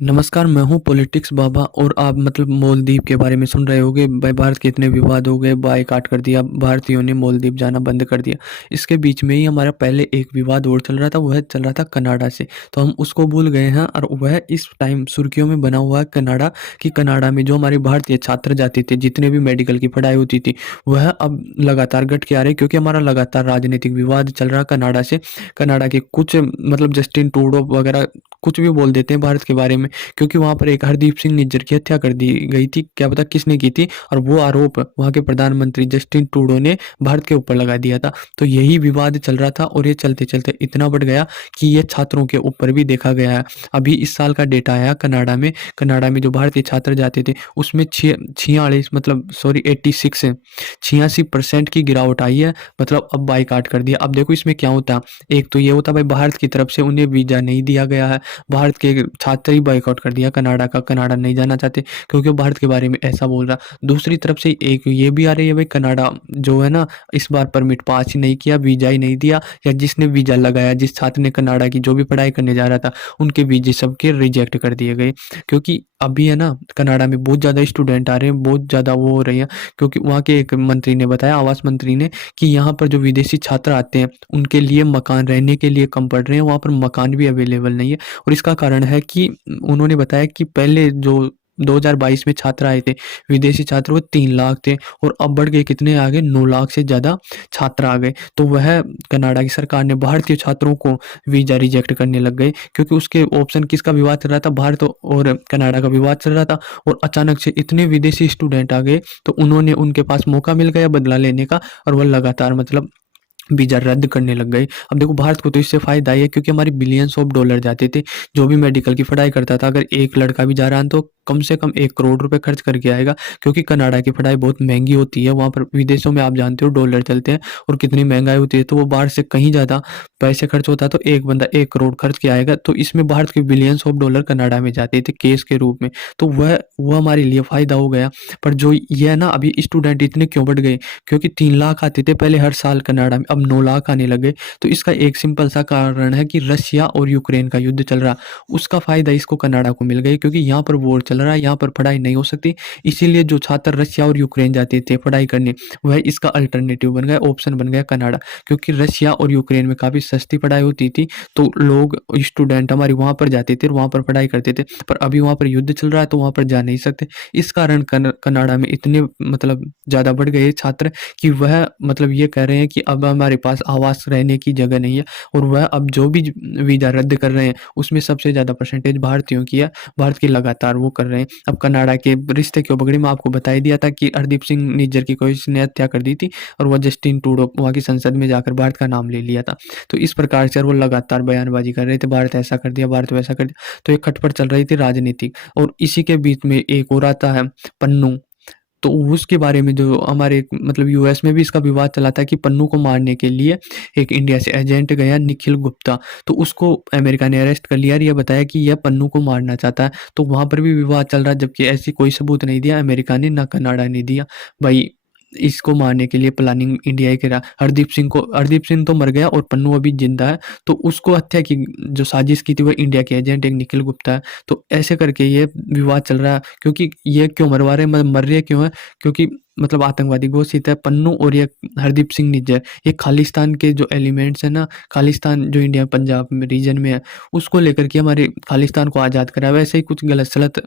नमस्कार, मैं हूँ पॉलिटिक्स बाबा और आप मालदीव के बारे में सुन रहे होंगे। भाई भारत के इतने विवाद हो गए, बायकॉट कर दिया, भारतीयों ने मालदीव जाना बंद कर दिया। इसके बीच में ही हमारा पहले एक विवाद और चल रहा था, वह चल रहा था कनाडा से। तो हम उसको भूल गए हैं और वह इस टाइम सुर्खियों में बना हुआ है कनाडा, कि कनाडा में जो हमारे भारतीय छात्र जाते थे, जितने भी मेडिकल की पढ़ाई होती थी, वह अब लगातार घट के आ रहे हैं, क्योंकि हमारा लगातार राजनीतिक विवाद चल रहा है कनाडा से। कनाडा के कुछ जस्टिन ट्रूडो वगैरह कुछ भी बोल देते हैं भारत के बारे में, क्योंकि वहाँ पर एक हरदीप सिंह निज्जर की हत्या कर दी गई थी, क्या पता किसने की थी, और वो आरोप वहाँ के प्रधानमंत्री जस्टिन ट्रूडो ने भारत के ऊपर लगा दिया था। तो यही विवाद चल रहा था और ये चलते-चलते इतना बढ़ गया कि ये छात्रों के ऊपर भी देखा गया है। अभी इस साल का डेटा आया कनाडा में जो भारतीय छात्र जाते थे, उसमें छिय 46 86% की गिरावट आई है, अब बायकॉट कर दिया। अब देखो इसमें क्या होता, एक तो ये होता भाई भारत की तरफ से उन्हें वीज़ा नहीं दिया गया है, भारत के छात्र ही बॉयकॉट कर दिया कनाडा का, कनाडा नहीं जाना चाहते क्योंकि वो भारत के बारे में ऐसा बोल रहा। दूसरी तरफ से एक ये भी आ रही है भाई, कनाडा जो है ना, इस बार परमिट पास ही नहीं किया, वीज़ा ही नहीं दिया, या जिसने वीज़ा लगाया, जिस छात्र ने कनाडा की जो भी पढ़ाई करने जा रहा था, उनके वीज़े सबके रिजेक्ट कर दिए गए। क्योंकि अभी है ना, कनाडा में बहुत ज़्यादा स्टूडेंट आ रहे हैं, बहुत ज़्यादा वो हो रही है, क्योंकि वहाँ के एक मंत्री ने बताया, आवास मंत्री ने, कि यहाँ पर जो विदेशी छात्र आते हैं, उनके लिए मकान रहने के लिए कम पड़ रहे हैं, वहाँ पर मकान भी अवेलेबल नहीं है। और इसका कारण है कि उन्होंने बताया कि पहले जो 2022 में छात्र आए थे, विदेशी छात्र, वो 3 लाख थे, और अब बढ़ के कितने आ गए, 9 लाख से ज़्यादा छात्र आ गए। तो वह कनाडा की सरकार ने भारतीय छात्रों को वीज़ा रिजेक्ट करने लग गए, क्योंकि उसके ऑप्शन किसका विवाद चल रहा था, भारत और कनाडा का विवाद चल रहा था, और अचानक से इतने विदेशी स्टूडेंट आ गए, तो उन्होंने उनके पास मौका मिल गया बदला लेने का, और वह लगातार वीज़ा रद्द करने लग गए। अब देखो भारत को तो इससे फ़ायदा ही है, क्योंकि हमारे बिलियंस ऑफ डॉलर जाते थे, जो भी मेडिकल की पढ़ाई करता था, अगर एक लड़का भी जा रहा है तो कम से कम 1 करोड़ रुपए खर्च करके आएगा, क्योंकि कनाडा की पढ़ाई बहुत महँगी होती है। वहाँ पर विदेशों में आप जानते हो डॉलर चलते हैं और कितनी महँगाई होती है, तो वो बाहर से कहीं ज़्यादा पैसे खर्च होता है, तो एक बंदा 1 करोड़ खर्च के आएगा, तो इसमें भारत के बिलियंस ऑफ डॉलर कनाडा में जाते थे केस के रूप में। तो वह हमारे लिए फ़ायदा हो गया। पर जो ये है ना, अभी स्टूडेंट इतने क्यों बढ़ गए? क्योंकि 3 लाख आते थे पहले हर साल कनाडा में, अब 9 लाख आने लग गए। तो इसका एक सिंपल सा कारण है कि रशिया और यूक्रेन का युद्ध चल रहा, उसका फ़ायदा इसको कनाडा को मिल गया, क्योंकि यहाँ पर वॉर चल रहा है, यहाँ पर पढ़ाई नहीं हो सकती। इसीलिए जो छात्र रशिया और यूक्रेन जाते थे पढ़ाई करने, वह इसका अल्टरनेटिव बन गया, ऑप्शन बन गया कनाडा। क्योंकि रशिया और यूक्रेन में काफ़ी सस्ती पढ़ाई होती थी, तो लोग स्टूडेंट हमारे वहाँ पर जाते थे और वहाँ पर पढ़ाई करते थे। पर अभी वहाँ पर युद्ध चल रहा है, तो वहाँ पर जा नहीं सकते। इस कारण कनाडा में इतने ज़्यादा बढ़ गए छात्र, कि वह ये कह रहे हैं कि अब हमारे पास आवास रहने की जगह नहीं है, और वह अब जो भी वीज़ा रद्द कर रहे हैं, उसमें सबसे ज़्यादा परसेंटेज भारतीयों की है। भारत की लगातार वो कर रहे हैं। अब कनाडा के रिश्ते क्यों बिगड़े, मैं आपको बता ही दिया था कि हरदीप सिंह निज्जर की कोई ने हत्या कर दी थी, और वह जस्टिन ट्रूडो वहाँ की संसद में जाकर भारत का नाम ले लिया था। तो इस प्रकार से वो लगातार बयानबाजी कर रहे थे, भारत ऐसा कर दिया, भारत वैसा कर दिया। तो एक खटपट चल रही थी राजनीतिक, और इसी के बीच में एक और आता है पन्नू। तो उसके बारे में जो हमारे यूएस में भी इसका विवाद चला था, कि पन्नू को मारने के लिए एक इंडिया से एजेंट गया, निखिल गुप्ता, तो उसको अमेरिका ने अरेस्ट कर लिया और ये बताया कि यह पन्नू को मारना चाहता है। तो वहाँ पर भी विवाद चल रहा है, जबकि ऐसी कोई सबूत नहीं दिया अमेरिका ने, ना कनाडा ने दिया। भाई इसको मारने के लिए प्लानिंग इंडिया ही करा। हरदीप सिंह तो मर गया और पन्नू अभी जिंदा है, तो उसको हत्या की जो साजिश की थी, वो इंडिया के एजेंट एक निखिल गुप्ता है। तो ऐसे करके ये विवाद चल रहा है, क्योंकि ये क्यों मरवा रहे हैं, मर रहे क्यों है, क्योंकि आतंकवादी घोषित है पन्नू, और ये हरदीप सिंह निज्जर, ये खालिस्तान के जो एलिमेंट्स है ना, खालिस्तान जो इंडिया पंजाब में रीजन में है, उसको लेकर के हमारे खालिस्तान को आज़ाद करा, वैसे ही कुछ गलत सलत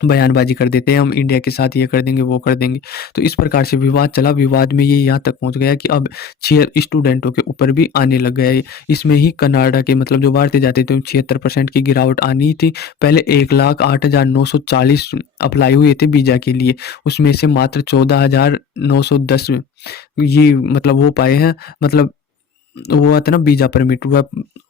बयानबाजी कर देते हैं, हम इंडिया के साथ ये कर देंगे, वो कर देंगे। तो इस प्रकार से विवाद चला, विवाद में ये यहाँ तक पहुँच गया कि अब 6 स्टूडेंटों के ऊपर भी आने लग गया है। इसमें ही कनाडा के जो भारतीय जाते थे, 76% की गिरावट आनी थी। पहले 1,08,940 अप्लाई हुए थे वीज़ा के लिए, उसमें से मात्र 14,910 ये हो पाए हैं, वो आता है ना वीज़ा परमिट, वह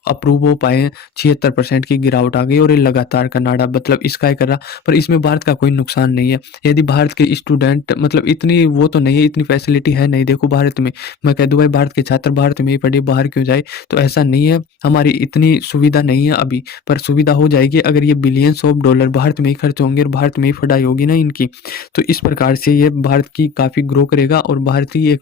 अप्रूव हो पाए हैं। 76% की गिरावट आ गई, और ये लगातार कनाडा इसका ही कर रहा। पर इसमें भारत का कोई नुकसान नहीं है। यदि भारत के स्टूडेंट इतनी वो तो नहीं है, इतनी फैसिलिटी है नहीं। देखो भारत में, मैं कह दूँ भाई भारत के छात्र भारत में ही पढ़े, बाहर क्यों जाए, तो ऐसा नहीं है। हमारी इतनी सुविधा नहीं है अभी, पर सुविधा हो जाएगी अगर ये बिलियंस ऑफ डॉलर भारत में ही खर्च होंगे और भारत में ही पढ़ाई होगी ना इनकी। तो इस प्रकार से ये भारत की काफ़ी ग्रो करेगा, और भारत ही एक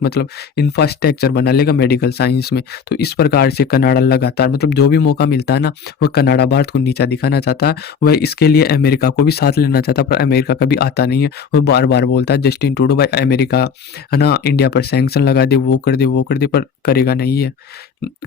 इंफ्रास्ट्रक्चर बना लेगा मेडिकल साइंस में। तो इस प्रकार से कनाडा लगातार मतलब जो भी मौका मिलता है ना, वो कनाडा भारत को नीचा दिखाना चाहता है। वह इसके लिए अमेरिका को भी साथ लेना चाहता है, पर अमेरिका कभी आता नहीं है। वो बार-बार बोलता है जस्टिन ट्रूडो, भाई अमेरिका है ना, इंडिया पर सैंक्शन लगा दे, वो कर दे, वो कर दे, पर करेगा नहीं है।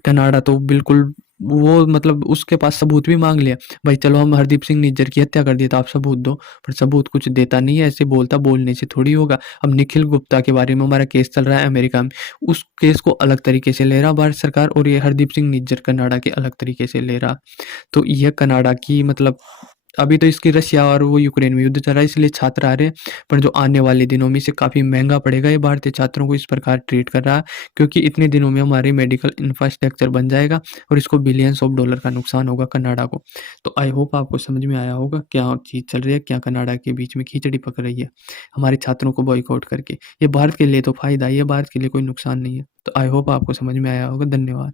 कनाडा तो बिल्कुल वो मतलब उसके पास सबूत भी माँग लिया, भाई चलो हम हरदीप सिंह निज्जर की हत्या कर दी तो आप सबूत दो, पर सबूत कुछ देता नहीं है, ऐसे बोलता बोलने से थोड़ी होगा। अब निखिल गुप्ता के बारे में हमारा केस चल रहा है अमेरिका में, उस केस को अलग तरीके से ले रहा भारत सरकार, और ये हरदीप सिंह निज्जर कनाडा के अलग तरीके से ले रहा। तो यह कनाडा की मतलब अभी तो इसकी रशिया और वो यूक्रेन में युद्ध चल रहा है, इसलिए छात्र आ रहे हैं, पर जो आने वाले दिनों में इसे काफ़ी महँगा पड़ेगा, ये भारतीय छात्रों को इस प्रकार ट्रीट कर रहा है, क्योंकि इतने दिनों में हमारी मेडिकल इंफ्रास्ट्रक्चर बन जाएगा और इसको बिलियंस ऑफ डॉलर का नुकसान होगा कनाडा को। तो आई होप आपको समझ में आया होगा क्या चीज़ चल रही है, क्या कनाडा के बीच में खिचड़ी पक रही है, हमारे छात्रों को बॉयकॉट करके। ये भारत के लिए तो फ़ायदा ही है, भारत के लिए कोई नुकसान नहीं है। तो आई होप आपको समझ में आया होगा। धन्यवाद।